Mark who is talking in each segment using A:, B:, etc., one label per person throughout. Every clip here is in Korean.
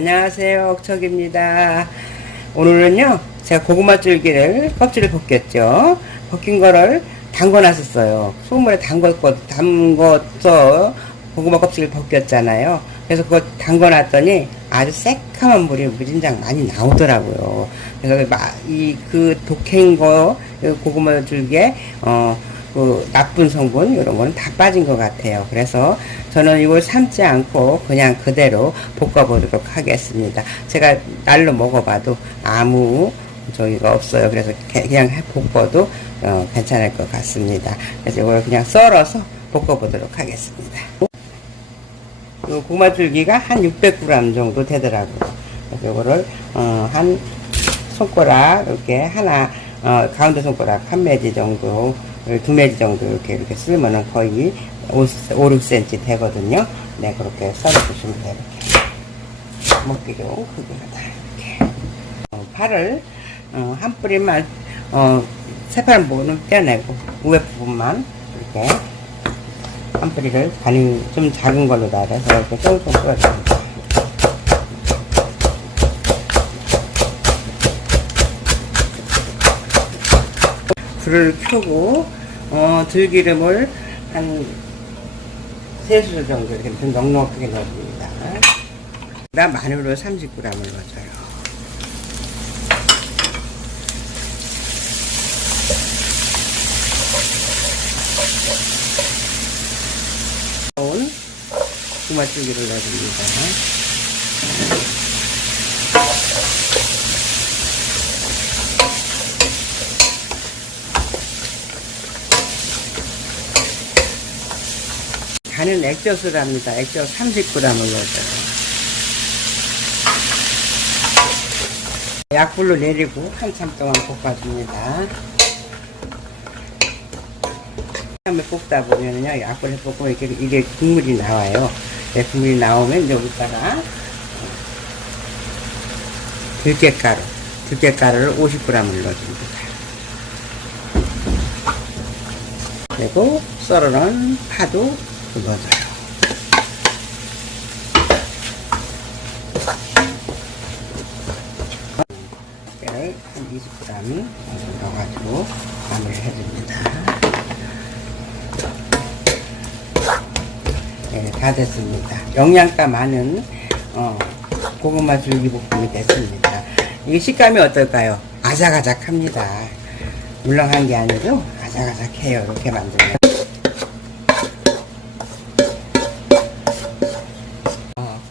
A: 안녕하세요. 옥척입니다. 오늘은요, 제가 고구마 줄기를 껍질을 벗겼죠. 벗긴 거를 담궈 놨었어요. 소금물에 담궜고, 담궈서 고구마 껍질을 벗겼잖아요. 그래서 그거 담궈 놨더니 아주 새카만 물이 무진장 많이 나오더라고요. 그래서 마- 이, 그 독행 거, 그 고구마 줄기에, 어, 그 나쁜 성분 이런 거는 다 빠진 것 같아요. 그래서 저는 이걸 삶지 않고 그냥 그대로 볶아보도록 하겠습니다. 제가 날로 먹어봐도 아무 저기가 없어요. 그래서 게- 그냥 해- 볶아도 어, 괜찮을 것 같습니다. 그래서 이걸 그냥 썰어서 볶아보도록 하겠습니다. 이 고구마 줄기가 한 600g 정도 되더라고요. 그래서 이거를 어, 한 손가락 이렇게 하나 어, 가운데 손가락 한 매지 정도 두 매지 정도 이렇게 이렇게 쓰면은 거의 5, 5 6cm 되거든요. 네 그렇게 썰어주시면 돼요. 이렇게 먹기로 크기마다 이렇게 어, 파를 어, 한 뿌리만 어, 새파를 모는 떼내고 위에 부분만 이렇게 한 뿌리를 간이 좀 작은 걸로 다 해서 이렇게 쫑쫑 뿌려줍니다. 불을 켜고 어, 들기름을 한 세수저 정도 이렇게 좀 넉넉하게 넣어줍니다. 그다음 마늘을 30g을 넣어줘요. 온 고마줄기를 넣어줍니다. 간은 액젓을 합니다. 액젓 30g을 넣어줘요. 약불로 내리고 한참 동안 볶아줍니다. 한번 볶다 보면요, 약불에 볶으면 이렇게 이게 국물이 나와요. 네, 국물이 나오면 여기다가 들깨가루, 들깨가루를 50g을 넣어줍니다. 그리고 썰어놓은 파도 깨를 한 20g 넣어가지고 마무리 해줍니다. 네, 다 됐습니다. 영양가 많은 어, 고구마 줄기볶음이 됐습니다. 이게 식감이 어떨까요? 아작아작합니다. 물렁한 게 아니고 아작아작해요. 이렇게 만들면.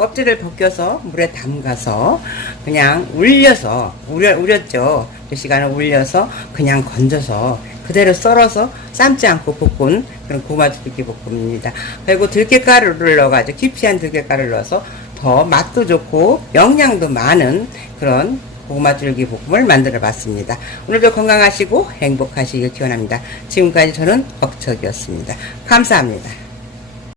A: 껍질을 벗겨서 물에 담가서 그냥 울려서 우려, 우렸죠. 그 시간을 울려서 그냥 건져서 그대로 썰어서 삶지 않고 볶은 그런 고마줄기 볶음입니다. 그리고 들깨가루를 넣어가지고 깊이한 들깨가루를 넣어서 더 맛도 좋고 영양도 많은 그런 고구마 줄기 볶음을 만들어 봤습니다. 오늘도 건강하시고 행복하시길 기원합니다. 지금까지 저는 억척이었습니다. 감사합니다.